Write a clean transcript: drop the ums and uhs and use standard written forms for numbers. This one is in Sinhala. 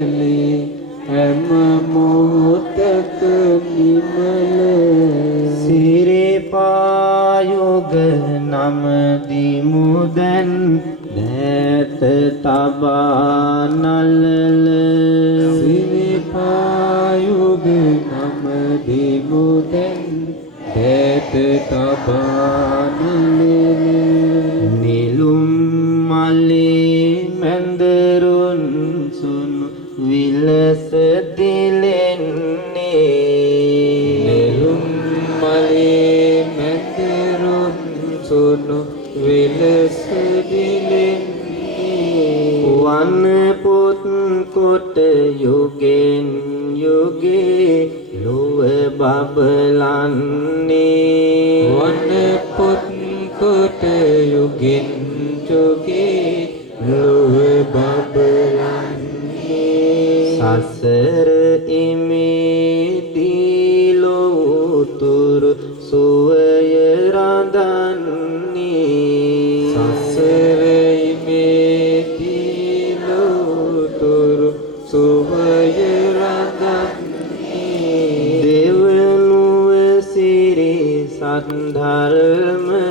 හැම මොහොතක නිමල සිරිපායුග නමදිමු දැන් දෑත තබා නලල සිරිපායුග නමදිමු දැන් දෑත තබා නලල නිලුම් මලේ මැන්දරුන් සුණු විලස දිලෙන්නේ නිලුම් මලේ මැන්දරුන් සුණු විලස දිලෙන්නේ වන පුත් කොට යුගෙන් යුගේ ලොව බබලන්නේ වන පුත් කොට යුගෙන් යුගේ ලොව බබලන්නේ සසර ඉමේදී ලොවුතුරු සුවය රඳන්නේ සසර ඉමේදී ලොවුතුරු සුවය රඳන්නේ දෙවනුව සිරි සද්ධර්මය